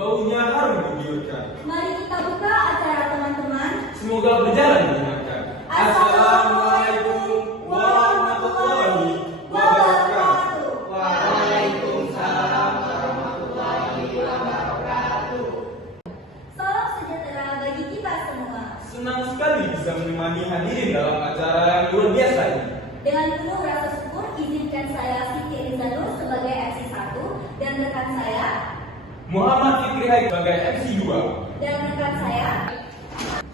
baunya harum menggiurkan. Mari kita buka acara teman-teman. Semoga berjalan menyenangkan. Assalamualaikum warahmatullahi wabarakatuh. Waalaikumsalam warahmatullahi wabarakatuh. Salam sejahtera bagi kita semua. Senang sekali bisa menemani hadirin dalam acara yang luar biasa ini. Dengan penuh rasa syukur, izinkan saya Siti Rizalul sebagai MC 1 dan rekan saya Muhammad Fikri Haid sebagai MC 2. dan rekan saya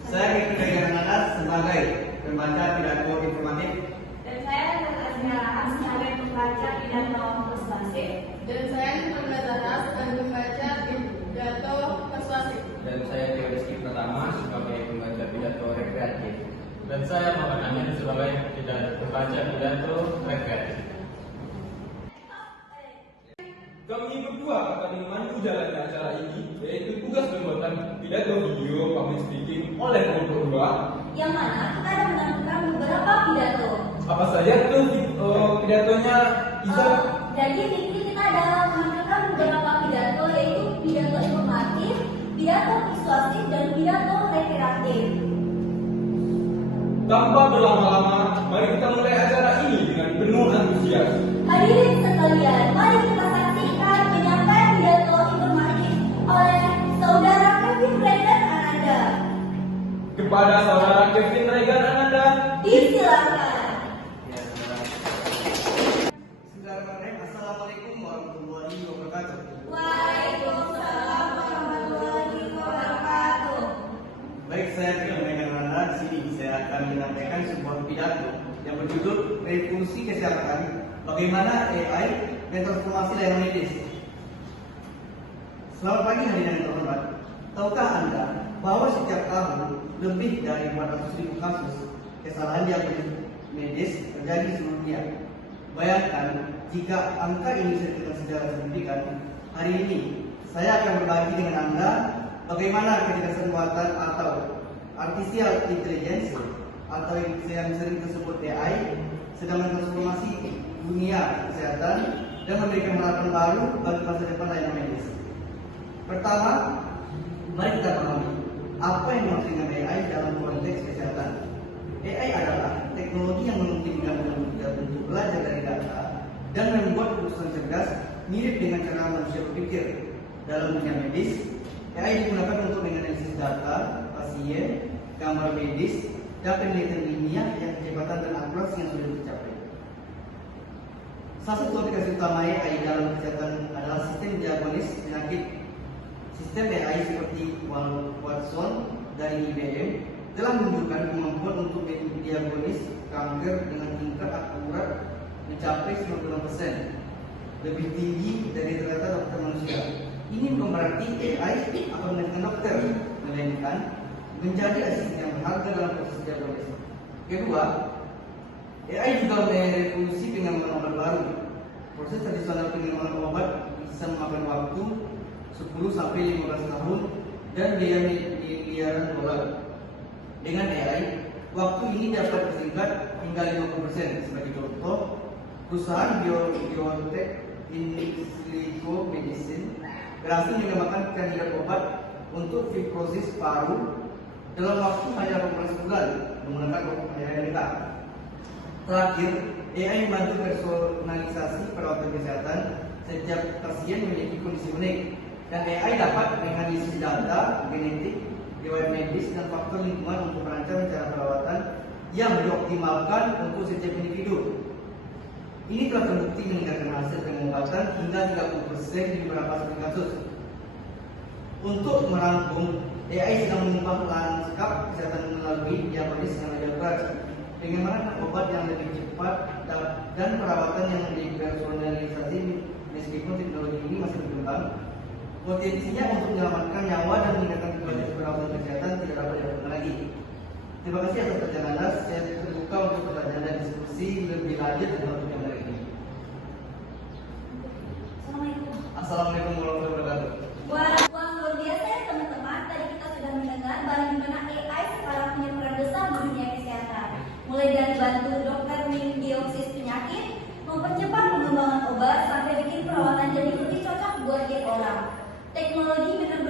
Saya Kiki Nanas sebagai pembaca pidato informatif. Dan saya Azmira Rahman sebagai pembaca pidato persuasif. Dan saya Nurul Zahra sebagai pembaca pidato persuasif. Dan saya Tio Rizky Pratama sebagai pembaca pidato rekreatif. Dan saya Muhammad Amin sebagai pembaca pidato rekreatif. Kami berdua akan menemani jalannya acara ini, yaitu tugas pembuatan pidato video public speaking oleh kelompok 2. yang mana kita akan menemukan beberapa pidato. Apa saja tuh pidatonya, Iza? Jadi di sini kita ada menampilkan beberapa pidato, yaitu pidato informatif, pidato persuasif, dan pidato rekreatif. Tanpa berlama-lama, mari kita mulai acara ini dengan penuh antusias. Hadirin sekalian, mari kita saksikan penyampaian pidato informatif oleh Saudara Kevin Regan Ananda. Kepada saudara Kevin Regan Ananda, Disilakan. Bismillahirrahmanirrahim. Assalamualaikum warahmatullahi wabarakatuh. Waalaikumsalam warahmatullahi wabarakatuh. Baik, saya Tio Megan Randa. Di sini saya akan menyampaikan sebuah pidato yang berjudul Revolusi Kesehatan: Bagaimana AI dan Transformasi Layanan Medis. Selamat pagi hadirin yang terhormat. Tahukah Anda bahwa setiap tahun lebih dari 400.000 kasus kesalahan diagnosis medis terjadi di seluruh dunia? Bayangkan jika angka ini bisa ditekan secara signifikan. Hari ini saya akan berbagi dengan Anda bagaimana kecerdasan buatan atau artificial intelligence atau yang sering disebut AI sedang mentransformasi dunia kesehatan dan memberikan harapan baru bagi masa depan layanan medis. Pertama, mari kita pahami apa yang dimaksud dengan AI dalam konteks kesehatan. AI adalah teknologi yang memungkinkan manusia untuk belajar dari data dan membuat keputusan cerdas mirip dengan cara manusia berpikir. Dalam dunia medis, AI digunakan untuk menganalisis data pasien, gambar medis, dan penelitian ilmiah yang kecepatan dan akurasi yang sudah tercapai. Salah satu aplikasi utama AI dalam kesehatan adalah sistem diagnosis penyakit. Sistem AI seperti Watson dari IBM telah menunjukkan kemampuan untuk mendiagnosis kanker dengan tingkat akurat mencapai 96%, lebih tinggi dari rata-rata dokter manusia. Ini bukan berarti AI akan menggantikan dokter, melainkan menjadi asisten yang berharga dalam proses diagnosis. Kedua, AI juga merevolusi pengembangan obat baru. Proses tradisional pengembangan obat bisa memakan waktu 10-15 tahun dan biaya miliaran dolar. Dengan AI, waktu ini dapat disingkat hingga 50%. Sebagai contoh, perusahaan biotech Insilico Medicine berhasil mengembangkan kandidat obat untuk fibrosis paru dalam waktu hanya 18 bulan menggunakan AstraZeneca. Terakhir, AI membantu personalisasi perawatan kesehatan. Setiap pasien memiliki kondisi unik, dan AI dapat menganalisis data genetik, riwayat medis, dan faktor lingkungan untuk merancang cara perawatan yang dioptimalkan untuk setiap individu. Ini telah terbukti meningkatkan hasil pengobatan hingga 30% di beberapa studi kasus. Untuk merangkum, AI sedang mengubah lanskap kesehatan melalui diagnosis yang lebih akurat, pengembangan obat yang lebih cepat, dan perawatan yang lebih personalisasi. Meskipun teknologi ini masih berkembang, potensinya untuk menyelamatkan nyawa dan meningkatkan kualitas perawatan kesehatan tidak dapat dilakukan lagi. Terima kasih atas perhatian Anda. Saya terbuka untuk pertanyaan dan diskusi lebih lanjut dalam topik yang hari ini. Assalamualaikum. Assalamualaikum warahmatullahi wabarakatuh. Wah, luar biasa ya teman-teman. Tadi kita sudah mendengar bagaimana AI sekarang punya peran besar di dunia kesehatan. Mulai dari bantu dokter mendiagnosis penyakit, mempercepat pengembangan obat, sampai bikin perawatan jadi lebih cocok buat tiap orang. Teknologi benar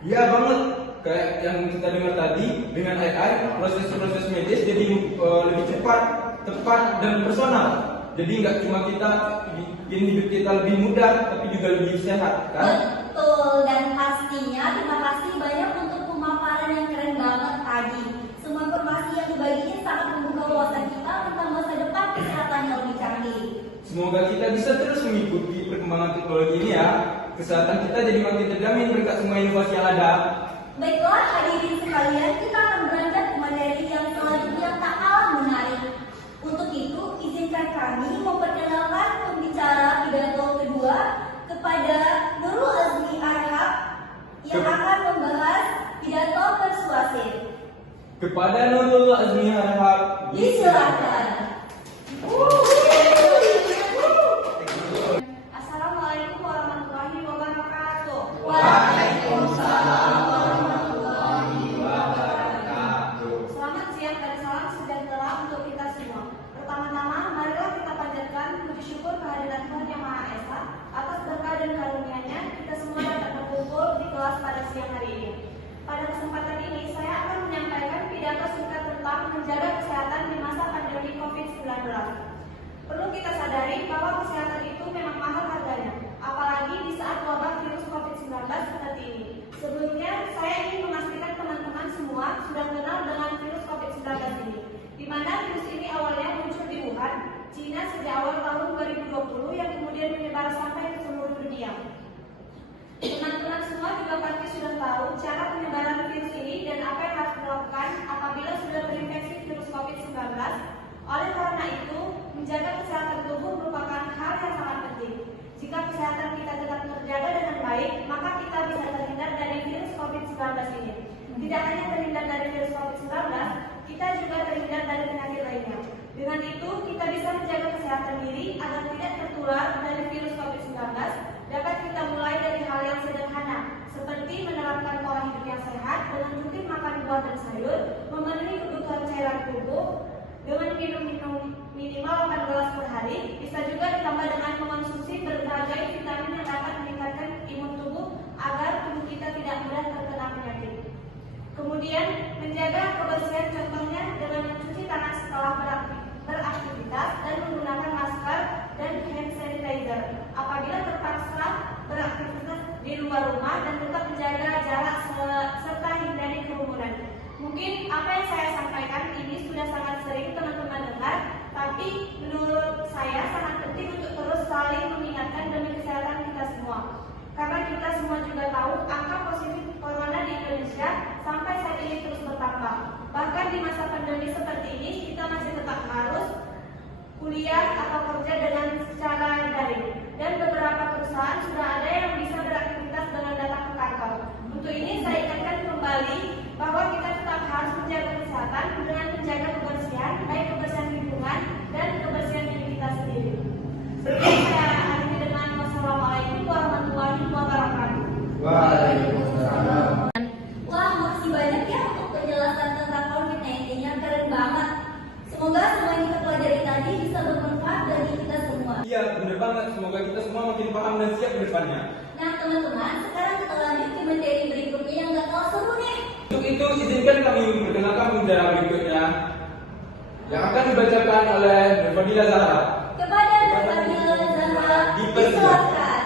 Iya banget, kayak yang kita dengar tadi, dengan AI proses-proses medis jadi lebih cepat, tepat dan personal. Jadi nggak cuma kita bikin hidup kita lebih mudah, tapi juga lebih sehat, kan? Betul, dan pastinya terima kasih banyak untuk pemaparan yang keren banget tadi. Semua informasi yang dibagiin sangat membuka wawasan kita tentang masa depan kesehatan yang lebih canggih. Semoga kita bisa terus mengikuti perkembangan teknologi ini ya. Kesehatan kita jadi makin terjamin berkat semua inovasi yang ada. Baiklah hadirin sekalian, kita akan beranjak ke materi yang selanjutnya tak kalah menarik. Untuk itu, izinkan kami memperkenalkan pembicara pidato kedua kepada Nurul Azmi Arhab yang akan membahas pidato persuasif. Kepada Nurul Azmi Harahap, Disilakan. Assalamualaikum warahmatullahi wabarakatuh. Waalaikumsalam warahmatullahi wabarakatuh. Selamat siang dan salam sejahtera untuk kita semua. Pertama-tama, marilah kita panjatkan puji syukur kehadiran Tuhan Yang Maha Esa atas berkah dan karunia-Nya kita semua dapat berkumpul di kelas pada siang hari ini. Pada kesempatan ini, saya akan menyampaikan pidato singkat tentang menjaga kesehatan di masa pandemi COVID-19. Perlu kita sadari bahwa kesehatan itu memang mahal harganya, apalagi di saat wabah virus COVID-19 seperti ini. Sebelumnya, saya ingin memastikan teman-teman semua sudah kenal dengan virus COVID-19 ini, di mana virus ini awalnya muncul di Wuhan, Cina sejak awal tahun 2020 yang kemudian menyebar sampai ke seluruh dunia. Teman-teman semua juga pasti sudah tahu cara penyebaran virus ini dan apa yang harus dilakukan apabila sudah terinfeksi virus COVID-19. Oleh karena itu, menjaga kesehatan tubuh merupakan hal yang sangat penting. Jika kesehatan kita tetap terjaga dengan baik, maka kita bisa terhindar dari virus COVID-19 ini. Tidak hanya terhindar dari virus COVID-19, kita juga terhindar dari penyakit lainnya. Dengan itu, kita bisa menjaga kesehatan diri agar tidak tertular dari virus COVID-19. Dapat kita mulai dari hal yang sederhana, seperti menerapkan pola hidup yang sehat dengan rutin makan buah dan sayur, memenuhi kebutuhan cairan tubuh dengan minum minimal 8 gelas per hari. Bisa juga ditambah dengan mengonsumsi berbagai vitamin yang dapat meningkatkan imun tubuh agar tubuh kita tidak mudah terkena penyakit. Kemudian, menjaga kebersihan contohnya dengan mencuci tangan setelah beraktivitas dan menggunakan masker dan hand sanitizer apabila terpaksa beraktivitas di luar rumah, dan tetap menjaga jarak serta hindari kerumunan. Mungkin apa yang saya sampaikan ini sudah sangat sering teman-teman dengar, tapi menurut saya sangat penting untuk terus saling mengingatkan demi kesehatan kita semua. Karena kita semua juga tahu angka positif corona di Indonesia sampai saat ini terus bertambah. Bahkan di masa pandemi seperti ini, kita masih tetap harus kuliah atau kerja dengan secara daring. Dan beberapa perusahaan sudah ada yang bisa beraktivitas dengan datang ke kantor. Untuk ini saya ingatkan kembali bahwa kita tetap harus menjaga kesehatan dengan menjaga kebersihan, baik kebersihan lingkungan dan kebersihan diri kita sendiri. Sebelum saya akhiri dengan wassalamualaikum warahmatullahi wabarakatuh. Waalaikumsalam. Wah, makasih banyak ya untuk penjelasan tentang COVID-19 yang keren banget. Semoga semua yang kita pelajari tadi bisa bermanfaat bagi kita semua. Iya, bener banget. Semoga kita semua makin paham dan siap ke depannya. Nah teman-teman, sekarang kita lanjut ke materi berikutnya yang gak kalah seru nih. Untuk itu, izinkan kami memperkenalkan pembicara berikutnya yang akan dibacakan oleh Nurfadila Zahra. Kepada Nurfadila Zahra, disilakan.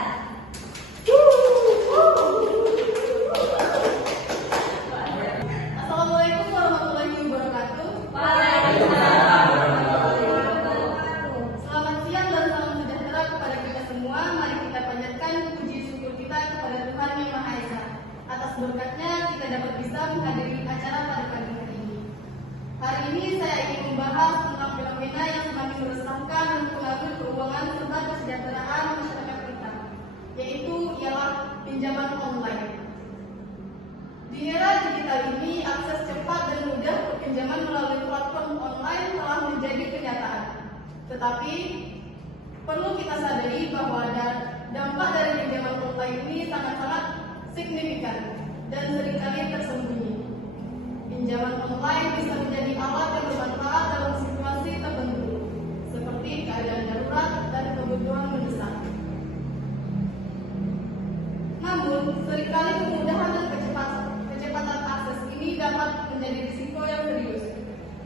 Assalamualaikum warahmatullahi wabarakatuh. Waalaikumsalam warahmatullahi wabarakatuh. Selamat siang dan salam sejahtera kepada kita semua. Mari kita panjatkan puji syukur kita kepada Tuhan Yang Maha Esa. Atas berkatnya kita dapat bisa menghadiri acara pada pagi hari ini. Hari ini saya ingin membahas tentang fenomena yang semakin meresahkan dan mempengaruhi keuangan serta kesejahteraan masyarakat kita, yaitu ialah pinjaman online. Di era digital ini, akses cepat dan mudah pinjaman melalui platform online telah menjadi kenyataan. Tetapi perlu kita sadari bahwa dampak dari pinjaman online ini sangat-sangat signifikan dan seringkali tersembunyi. Pinjaman online bisa menjadi alat yang bermanfaat dalam situasi tertentu, seperti keadaan darurat dan kebutuhan mendesak. Namun, seringkali kemudahan dan kecepatan dapat menjadi risiko yang serius.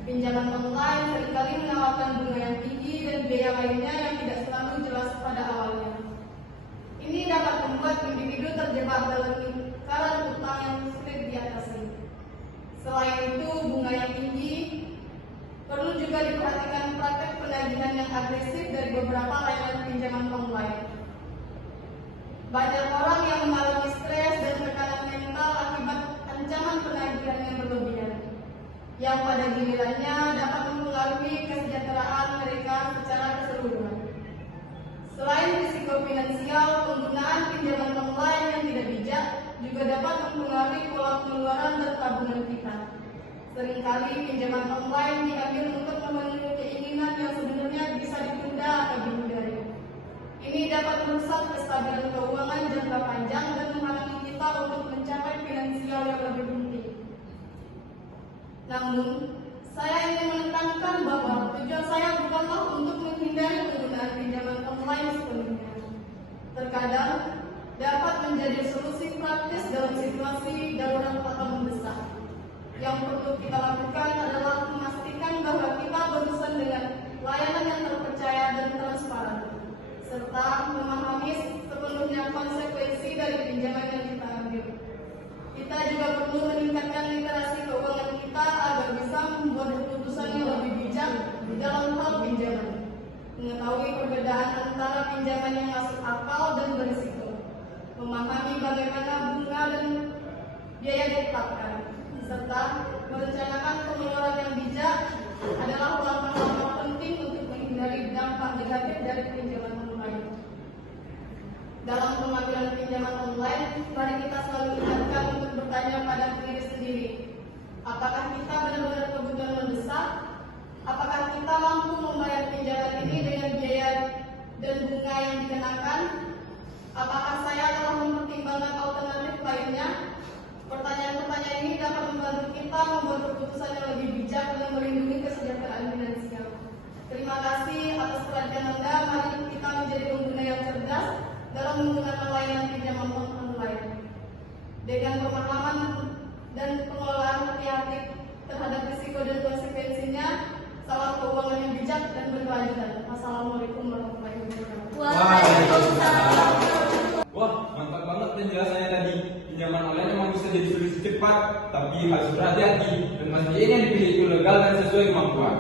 Pinjaman online seringkali menawarkan bunga yang tinggi dan biaya lainnya yang tidak selalu jelas pada awalnya. Ini dapat membuat individu terjebak dalam lingkaran utang yang sulit diatasi. Selain itu, bunga yang tinggi perlu juga diperhatikan praktek penagihan yang agresif dari beberapa layanan pinjaman online. Banyak orang yang mengalami stres dan tekanan mental akibat ancaman penagihan yang berlebihan, yang pada gilirannya dapat mempengaruhi kesejahteraan mereka secara keseluruhan. Selain risiko finansial, penggunaan pinjaman online yang tidak bijak juga dapat mempengaruhi pola pengeluaran dan tabungan kita. Seringkali pinjaman online diambil untuk memenuhi keinginan yang sebenarnya bisa ditunda atau dihindari. Ini dapat merusak kestabilan keuangan jangka panjang dan menghalangi kita untuk mencapai finansial yang lebih penting. Namun, saya ingin menekankan bahwa tujuan saya bukanlah untuk menghindari penggunaan pinjaman online sepenuhnya. Terkadang dapat menjadi solusi praktis dalam situasi darurat atau mendesak. Yang perlu kita lakukan adalah memastikan bahwa kita berurusan dengan layanan yang terpercaya dan transparan, serta memahami sepenuhnya konsekuensi dari pinjaman yang kita ambil. Kita juga perlu meningkatkan literasi keuangan kita agar bisa membuat keputusan yang lebih bijak dalam hal pinjaman, mengetahui perbedaan antara pinjaman yang masuk akal dan berisiko, memahami bagaimana bunga dan biaya ditetapkan, serta merencanakan pengeluaran yang bijak adalah langkah-langkah penting untuk menghindari dampak negatif dari pinjaman online. Dalam pengambilan pinjaman online, mari kita selalu ingatkan untuk bertanya pada diri sendiri, apakah kita benar-benar kebutuhan mendesak? Apakah kita mampu membayar pinjaman ini dengan biaya dan bunga yang dikenakan? Apakah saya telah mempertimbangkan alternatif lainnya? Pertanyaan-pertanyaan ini dapat membantu kita membuat keputusan yang lebih bijak dan melindungi kesejahteraan finansial. Terima kasih atas perhatian Anda. Mari kita menjadi pengguna yang cerdas dalam menggunakan layanan pinjaman online. Dengan pemahaman dan pengelolaan hati-hati terhadap risiko dan konsekuensinya, salah keuangan yang bijak dan berkelanjutan. Wassalamualaikum warahmatullahi wabarakatuh. Waalaikumsalam. Wah, mantap banget penjelasannya tadi. Pinjaman online memang bisa jadi solusi cepat, tapi harus berhati-hati dan mastiin yang dipilih itu legal dan sesuai kemampuan.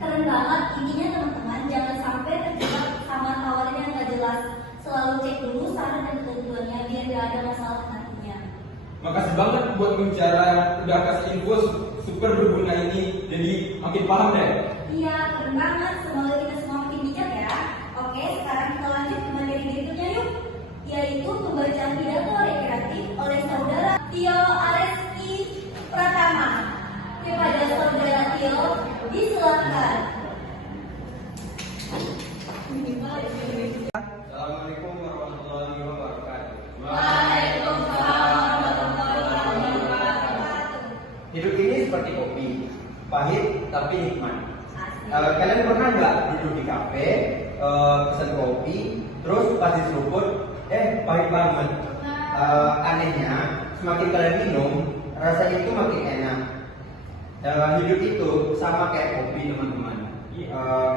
Keren banget, intinya teman-teman jangan sampai terjebak sama tawaran yang nggak jelas. Selalu cek dulu saran dan ketentuannya biar nggak ada masalah nantinya. Makasih banget buat bicara, udah kasih info super berguna ini, jadi makin paham deh. Iya, keren banget. Semoga kita semua makin bijak ya. Oke, sekarang kita lanjut ke materi berikutnya yuk, yaitu pembacaan pidato rekreatif oleh saudara Tio Areski Pratama. Kepada saudara Tio, disilakan. Assalamualaikum warahmatullahi wabarakatuh. Waalaikumsalam warahmatullahi wabarakatuh. Hidup ini seperti kopi, pahit tapi nikmat. Kalian pernah nggak duduk di kafe, pesan kopi, terus pas diseruput, pahit banget. Anehnya, semakin kalian minum, rasanya itu makin enak. Hidup itu sama kayak kopi teman-teman.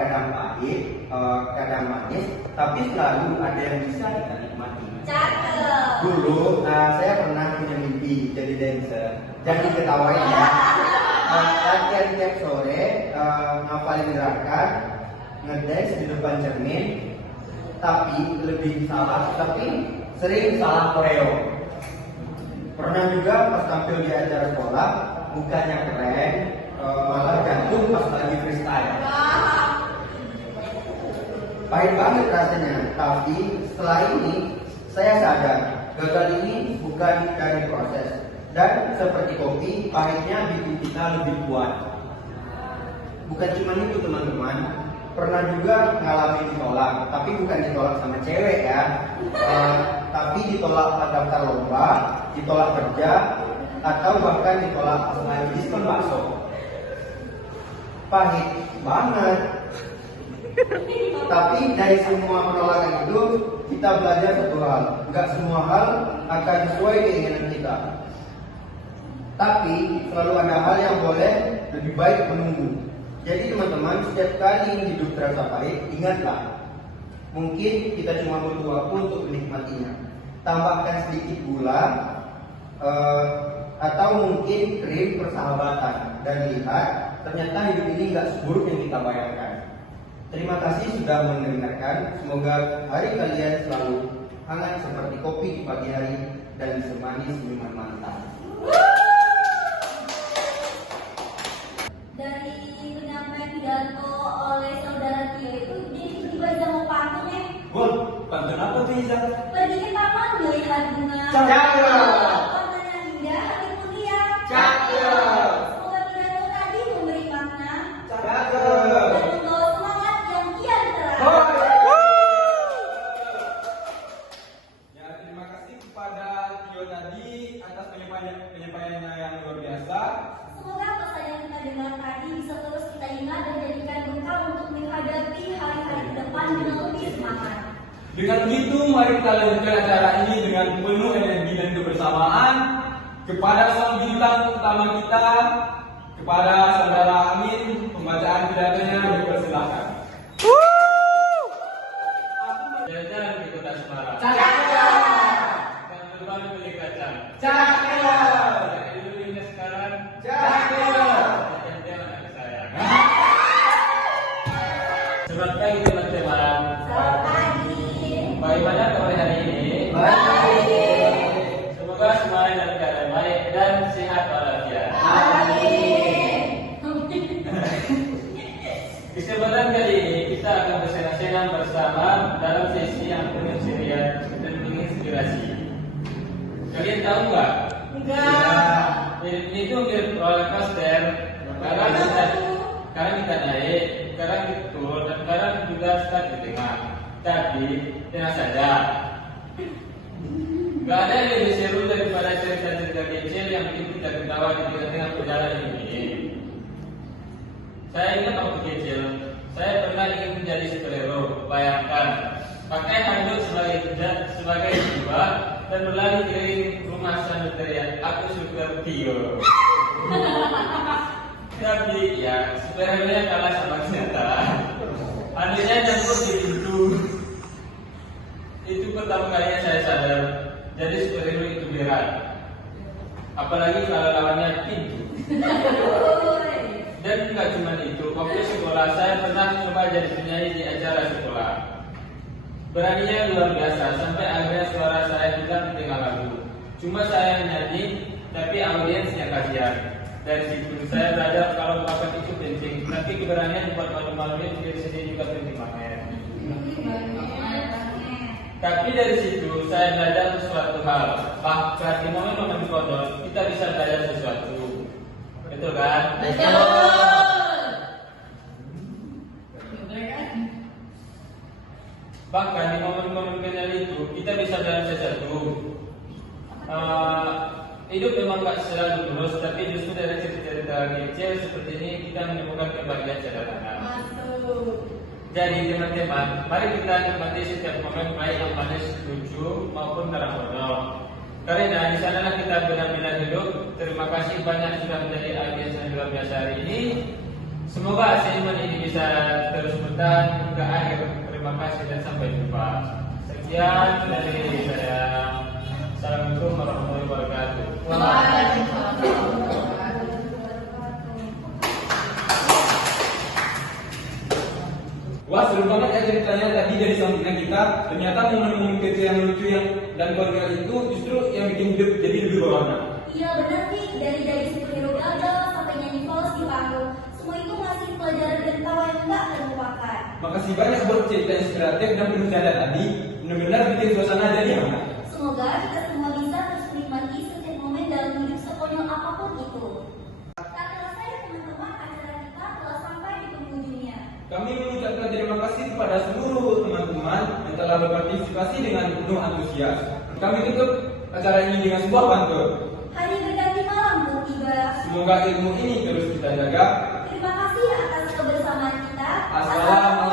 Kadang pahit, kadang manis, tapi selalu ada yang bisa kita nikmati. Cakep. Dulu saya pernah punya mimpi jadi dancer. Jangan diketawain ya. Latihan tiap sore, ngapalin gerakan, ngedance di depan cermin, tapi sering salah koreo. Pernah juga pas tampil di acara sekolah, bukannya keren, malah gantung pas lagi freestyle. Pahit banget rasanya, tapi setelah ini saya sadar gagal ini bukan dari proses. Dan seperti kopi, pahitnya bikin kita lebih kuat. Bukan cuma itu teman-teman, pernah juga ngalamin ditolak, tapi bukan ditolak sama cewek ya, tapi ditolak daftar lomba, ditolak kerja, atau bahkan ditolak pas diskon bakso. Pahit banget. Tapi dari semua penolakan itu kita belajar satu hal, nggak semua hal akan sesuai keinginan kita. Tapi selalu ada hal yang boleh lebih baik menunggu. Jadi teman-teman, setiap kali hidup terasa pahit, ingatlah, mungkin kita cuma butuh waktu untuk menikmatinya. Tambahkan sedikit gula, atau mungkin krim persahabatan, dan lihat ternyata hidup ini nggak seburuk yang kita bayangkan. Terima kasih sudah mendengarkan. Semoga hari kalian selalu hangat seperti kopi di pagi hari dan semanis minuman mantap. Dari penyampaian pidato oleh saudara Tio itu, dia tiba-tiba Iza mau pantun ya. Gol, pantun apa tuh Iza? Pergi ke taman melihat bunga. Cakep. Warna yang indah, hati mulia. Cakep. Semoga pidato tadi memberi makna Cakep. dan membawa semangat yang kian terang. Ya, terima kasih kepada Tio tadi atas penyampaiannya yang luar biasa. Semoga pesan yang kita dengar tadi bisa terus kita ingat dan jadikan bekal untuk menghadapi hari-hari ke depan dengan lebih semangat. Dengan begitu, mari kita lanjutkan acara ini dengan penuh energi dan kebersamaan. Kepada sang bintang utama kita, kepada saudara Amin, pembacaan pidatonya dipersilakan. Jalan ke kota Semarang. Dan terbang beli kacang. Jadi dulu hingga sekarang. Jangan anak saya. Selamat pagi teman-teman. Selamat pagi. Bagaimana kabar hari ini? Semoga semuanya dalam keadaan baik dan sehat walafiat. Kesempatan kali ini kita akan bersenang-senang bersama dalam sesi yang penuh ceria dan menginspirasi. Kalian tahu nggak? Ini tuh mirip roller coaster. Kadang kita naik, kadang kita turun, dan kadang juga stuck di tengah. Tapi tenang saja, nggak ada yang lebih seru daripada cerita-cerita kecil yang bikin kita ketawa di tengah-tengah perjalanan ini. Saya ingat waktu kecil, saya pernah ingin menjadi superhero. Bayangkan, pakai handuk sebagai jiwa dan berlari keliling rumah sambil teriak, "Aku super Tio." Tapi ya, superhero-nya kalah sama kenyataan. Handuknya nyangkut di pintu. Itu pertama kalinya saya sadar, jadi superhero itu berat. Apalagi kalau lawannya pintu. Dan nggak cuma itu, waktu sekolah saya pernah coba jadi penyanyi di acara sekolah. Beraninya luar biasa, sampai akhirnya suara saya hilang di tengah lagu. Cuma saya nyanyi, tapi audiensnya kasihan. Dari situ saya belajar kalau bakat itu penting, tapi keberanian buat malu-maluin diri sendiri juga penting banget. Tapi dari situ saya belajar sesuatu hal, bahkan di momen-momen kotor kita bisa belajar sesuatu. Betul kan? Bahkan di momen-momen kenyal itu kita bisa belajar sesuatu. Hidup memang gak selalu mulus, tapi justru dari cerita-cerita kecil seperti ini kita menemukan kebahagiaan sederhana. Jadi teman-teman, mari kita nikmati setiap momen baik yang manis, lucu maupun darah bodoh. Karena di sanalah kita benar-benar hidup. Terima kasih banyak sudah menjadi audiens yang luar biasa hari ini. Semoga seniman ini bisa terus bertahan hingga akhir. Terima kasih dan sampai jumpa. Sekian dari saya. Assalamualaikum warahmatullahi wabarakatuh. Wah, seru banget ya ceritanya tadi dari sampingan kita. Ternyata momen-momen kecil yang lucu dan konyol itu justru yang bikin hidup jadi lebih berwarna. Iya benar sih, dari superhero gagal sampai nyanyi false di panggung, semua itu ngasih pelajaran dan tawa yang nggak terlupakan. Makasih banyak buat cerita inspiratif dan penuh canda tadi. Benar-benar bikin suasana jadi hangat. Semoga kita semua bisa terus menikmati setiap momen dalam hidup sekonyol apapun itu. Tak terasa ya teman-teman, acara kita telah sampai di penghujungnya. Kami mengucapkan terima kasih kepada seluruh teman-teman yang telah berpartisipasi dengan penuh antusias. Kami tutup acara ini dengan sebuah pantun. Hari berganti malam pun tiba. Semoga ilmu ini terus kita jaga. Terima kasih atas kebersamaan kita. Assalamualaikum.